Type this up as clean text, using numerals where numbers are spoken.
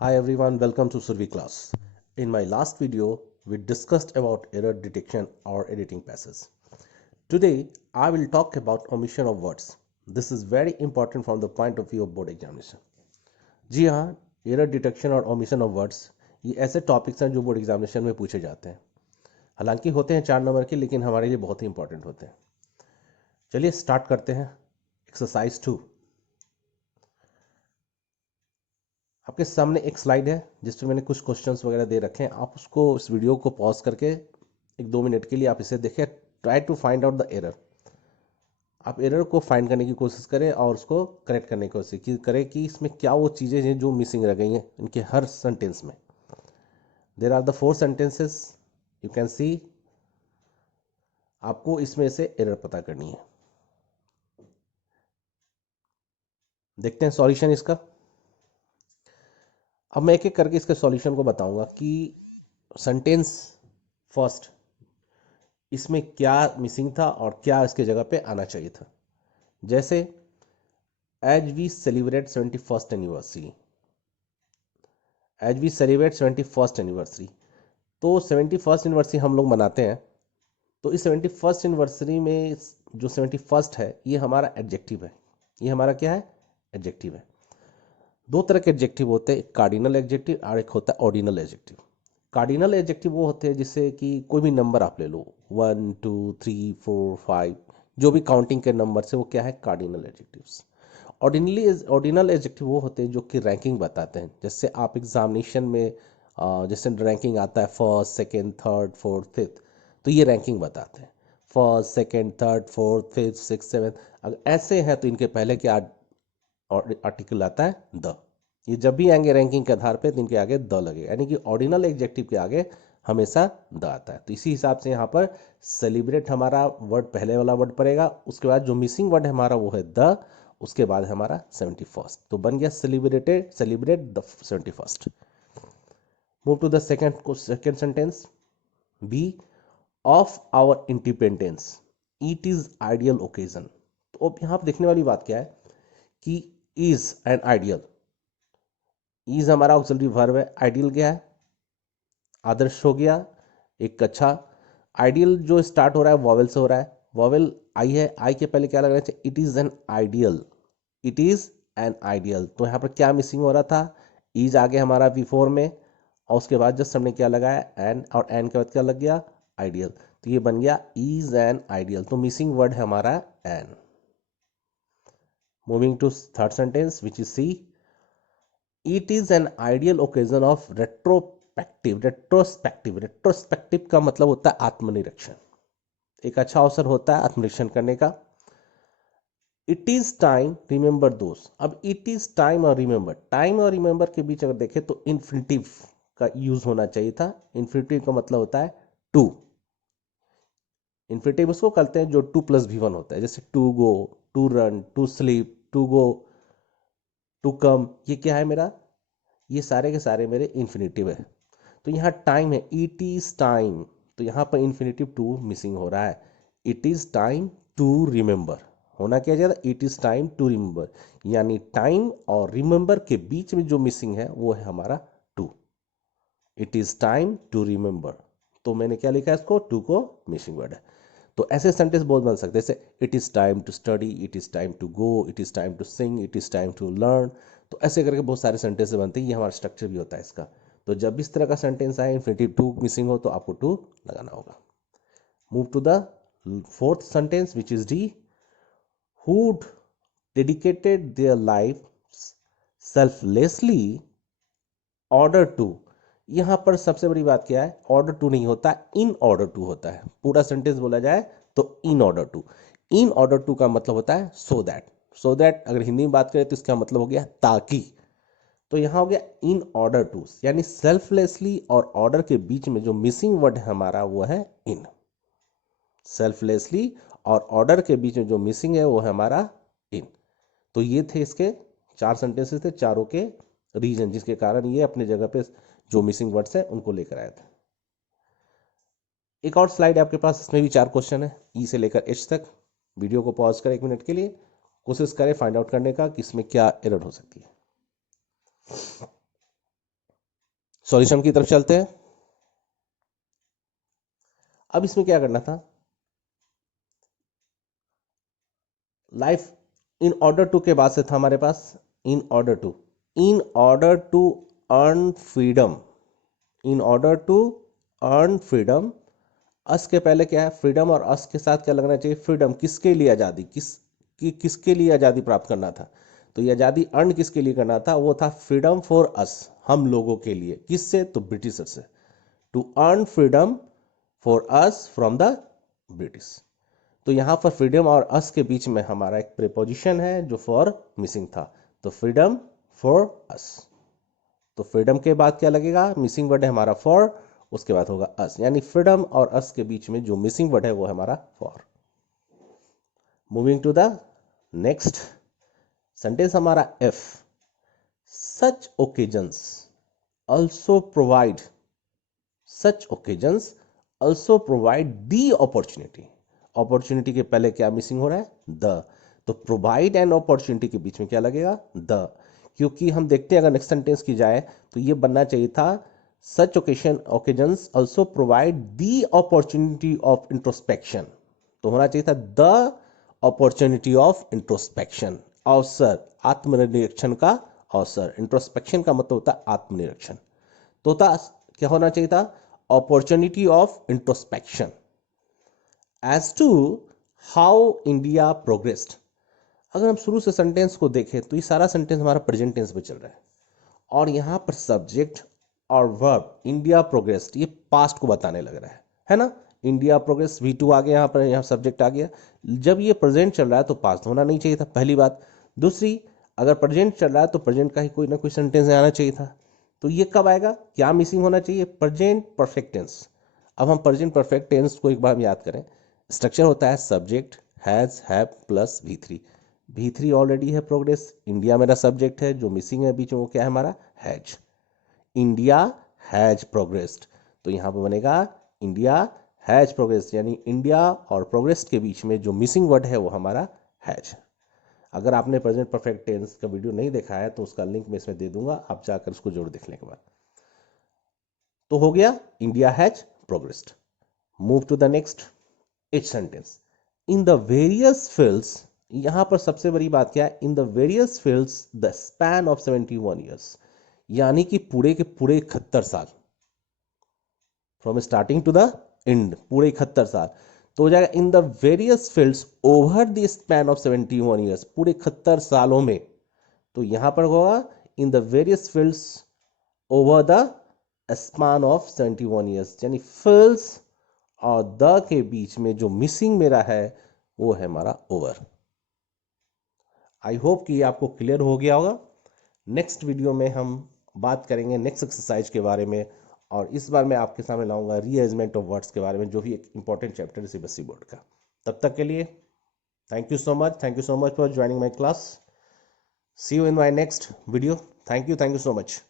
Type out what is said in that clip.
Hi everyone, welcome to Survey class. In my last video, we discussed about error detection or editing passes. Today, I will talk about omission of words. This is very important from the point of view of board examination. जी हाँ, error detection और omission of words ये ऐसे topics हैं जो board examination में पूछे जाते हैं। हालांकि होते हैं 4 नंबर के, लेकिन हमारे लिए बहुत ही इंपॉर्टेंट होते हैं। चलिए स्टार्ट करते हैं। एक्सरसाइज 2। आपके सामने एक स्लाइड है जिसमें मैंने कुछ क्वेश्चंस वगैरह दे रखे हैं। आप उसको इस वीडियो को पॉज करके 1-2 मिनट के लिए आप इसे देखें। Try to find out the error. आप एरर को फाइंड करने की कोशिश करें और उसको करेक्ट करने की कोशिश करें कि इसमें क्या वो चीज़ें हैं जो मिसिंग रह गई हैं इनके हर सेंटेंस में। There are the 4 sentences you can see. आपको इसमें से एरर पता करनी है। देखते हैं सॉल्यूशन इसका। अब मैं एक एक करके इसके सॉल्यूशन को बताऊंगा कि सेंटेंस फर्स्ट इसमें क्या मिसिंग था और क्या इसके जगह पे आना चाहिए था। जैसे as we celebrate 71st anniversary, as we celebrate 71st anniversary, तो 71st एनिवर्सरी हम लोग मनाते हैं। तो इस 71st एनिवर्सरी में जो 71st है ये हमारा एडजेक्टिव है। ये हमारा क्या है? एडजेक्टिव है। दो तरह के एडजेक्टिव होते हैं, एक कार्डिनल एडजेक्टिव और एक होता है ऑर्डिनल एडजेक्टिव। कार्डिनल एडजेक्टिव वो होते हैं जिससे कि कोई भी नंबर आप ले लो, 1 2 3 4 5, जो भी काउंटिंग के नंबर से, वो क्या है? Cardinal adjectives. ऑर्डिनल एडजेक्टिव वो होते हैं जो कि रैंकिंग बताते हैं। जैसे आप एग्जामिनेशन में जैसे रैंकिंग आता है first second third fourth fifth, तो ये रैंकिंग बताते हैं। First second third fourth fifth six seven, अगर ऐसे हैं तो इनके पहले क्या आर्टिकल आता है? द। ये जब भी आएंगे रैंकिंग के आधार पे तो इनके आगे द लगेगा, यानी कि ऑर्डिनल एडजेक्टिव के आगे हमेशा द आता है। तो इसी हिसाब से यहाँ पर सेलिब्रेट हमारा वर्ड पहले वाला वर्ड पड़ेगा, उसके बाद जो मिसिंग वर्ड है हमारा वो है द, उसके बाद हमारा 71st, तो बन गया celebrated, celebrate the 71st। Move to the second sentence. B of our independence it is ideal occasion. तो अब यहाँ पर देखने वाली बात क्या है कि इज एंड आइडियल। इज हमारा ऑक्सिलरी वर्ब है, आइडियल क्या है? आदर्श हो गया, एक अच्छा। आइडियल जो स्टार्ट हो रहा है वॉवेल से हो रहा है, वॉवेल आई है, आई के पहले क्या लगना चाहिए? It is an ideal, it is an ideal. तो यहाँ पर क्या मिसिंग हो रहा था? इज आगे हमारा बिफोर में, और उसके बाद जस्ट हमने क्या लगाया? एन, और एन के बाद क्या लग गया? आइडियल। तो ये बन गया इज एन आइडियल। तो मिसिंग वर्ड है हमारा an. Moving to third sentence which is C. It is an ideal occasion of retrospective का मतलब होता है आत्मनिरीक्षण। एक अच्छा अवसर होता है आत्मनिरीक्षण करने का। इट इज टाइम रिमेंबर दोस्त। अब इट इज टाइम और रिमेंबर के बीच अगर देखें तो इन्फिनिटिव का यूज होना चाहिए था। इन्फिनिटिव का मतलब होता है टू। इन्फिनिटिव उसको कहते हैं जो 2+V1 होता है, जैसे to go, to run, to sleep, to go, to come. ये क्या है मेरा? ये सारे के सारे मेरे इन्फिनिटिव है। तो यहाँ टाइम है, इट इज टाइम, तो यहाँ पर इन्फिनिटिव टू मिसिंग हो रहा है। It is time to remember होना क्या चाहिए? It is time to remember, यानी टाइम और रिमेंबर के बीच में जो मिसिंग है वो है हमारा to. It is time to remember, तो मैंने क्या लिखा है? इसको टू को मिसिंग वर्ड है। तो ऐसे सेंटेंस बहुत बन सकते हैं, जैसे it is time to study, it is time to go, it is time to sing, it is time to learn. तो ऐसे करके बहुत सारे सेंटेंस बनते हैं। ये हमारा स्ट्रक्चर भी होता है इसका। तो जब इस तरह का सेंटेंस आए इन्फिनिटिव टू मिसिंग हो तो आपको टू लगाना होगा। Move to the fourth sentence which is D. Who dedicated their life selflessly order to. यहां पर सबसे बड़ी बात क्या है? ऑर्डर टू नहीं होता, इन ऑर्डर टू होता है। पूरा सेंटेंस बोला जाए तो in order to. In order to का मतलब होता है सो दैट। सो दैट अगर हिंदी में बात करें तो इसका मतलब हो गया ताकि। तो यहां हो गया इन ऑर्डर टू, यानी सेल्फलेसली और ऑर्डर के बीच में जो मिसिंग वर्ड है हमारा वो है इन। सेल्फलेसली और ऑर्डर के बीच में जो मिसिंग है वो है हमारा इन। तो ये थे इसके 4 सेंटेंसेस थे, चारों के रीजन जिसके कारण ये अपने जगह पे जो मिसिंग वर्ड्स है उनको लेकर आया था। एक और स्लाइड है आपके पास, इसमें भी 4 क्वेश्चन है, ई से लेकर एच तक। वीडियो को पॉज करें 1 मिनट के लिए, कोशिश करें फाइंड आउट करने का कि इसमें क्या एरर हो सकती है। सॉल्यूशन की तरफ चलते हैं। अब इसमें क्या करना था, लाइफ इन ऑर्डर टू के बाद से था हमारे पास in order to earn freedom, in order to earn freedom. अस के पहले क्या है, फ्रीडम, और अस के साथ क्या लगना चाहिए, फ्रीडम। किसके लिए आज़ादी, किसके लिए आज़ादी प्राप्त करना था, तो ये आज़ादी अर्न किसके लिए करना था, वो था फ्रीडम फॉर अस, हम लोगों के लिए। किससे, तो ब्रिटिशर से। To earn freedom for us from the British. तो यहाँ पर फ्रीडम और अस के बीच में हमारा एक प्रीपोजिशन है जो फॉर मिसिंग था, तो फ्रीडम फॉर अस। तो फ्रीडम के बाद क्या लगेगा, मिसिंग वर्ड है हमारा फॉर, उसके बाद होगा अस, यानी फ्रीडम और अस के बीच में जो मिसिंग वर्ड है वो है हमारा for. Moving to the next sentence हमारा F, such occasions also provide, such occasions also provide the opportunity. Opportunity के पहले क्या मिसिंग हो रहा है, द, तो प्रोवाइड एंड अपॉर्चुनिटी के बीच में क्या लगेगा, द। क्योंकि हम देखते हैं अगर नेक्स्ट सेंटेंस की जाए तो ये बनना चाहिए था such occasions also provide the opportunity of introspection, तो होना चाहिए था द अपॉर्चुनिटी ऑफ इंट्रोस्पेक्शन, अवसर, आत्मनिरीक्षण का अवसर। इंट्रोस्पेक्शन का मतलब होता है आत्मनिरीक्षण, तो था क्या होना चाहिए था, opportunity of introspection. As to how India progressed, अगर हम शुरू से सेंटेंस को देखें तो ये सारा सेंटेंस हमारा प्रेजेंट टेंस में चल रहा है, और यहाँ पर सब्जेक्ट और वर्ब इंडिया प्रोग्रेस्ड ये पास्ट को बताने लग रहा है ना। इंडिया प्रोग्रेस V2 आ गया, यहाँ पर यहाँ सब्जेक्ट आ गया। जब ये प्रेजेंट चल रहा है तो पास्ट होना नहीं चाहिए था, पहली बात। दूसरी, अगर प्रेजेंट चल रहा है तो प्रेजेंट का ही कोई ना कोई सेंटेंस आना चाहिए था, तो ये कब आएगा, क्या मिसिंग होना चाहिए, प्रेजेंट परफेक्ट टेंस। अब हम प्रेजेंट परफेक्ट टेंस को एक बार हम याद करें, स्ट्रक्चर होता है subject has have plus V3। V3 already है प्रोग्रेस, इंडिया मेरा सब्जेक्ट है, जो मिसिंग है बीच में वो क्या है हमारा, हैज। इंडिया हैज प्रोग्रेस्ड, तो यहाँ पर बनेगा इंडिया हैज प्रोग्रेस्ड, यानी इंडिया और प्रोग्रेस्ड के बीच में जो मिसिंग वर्ड है वो हमारा हैज। अगर आपने प्रेजेंट परफेक्ट टेंस का वीडियो नहीं देखा है तो उसका लिंक मैं इसमें दे दूंगा, आप जाकर उसको जरूर देखने के बाद। तो हो गया India has progressed. Move to the next each sentence, in the various fields. यहां पर सबसे बड़ी बात क्या है, in the various fields the span of 71 years, यानी कि पूरे के पूरे 71 साल, from starting to the end, पूरे 71 साल। तो हो जाएगा in the various fields over the span of 71 years, पूरे 71 सालों में। तो यहां पर होगा इन the various fields over the span of 71 years, यानी फील्ड्स और द के बीच में जो मिसिंग मेरा है वो है हमारा ओवर। आई होप कि आपको क्लियर हो गया होगा। नेक्स्ट वीडियो में हम बात करेंगे नेक्स्ट एक्सरसाइज के बारे में, और इस बार मैं आपके सामने लाऊंगा रीअरेंजमेंट ऑफ वर्ड्स के बारे में, जो भी एक इंपॉर्टेंट चैप्टर है सीबीएसई बोर्ड का। तब तक के लिए thank you so much for joining my class. See you in my next video. Thank you so much.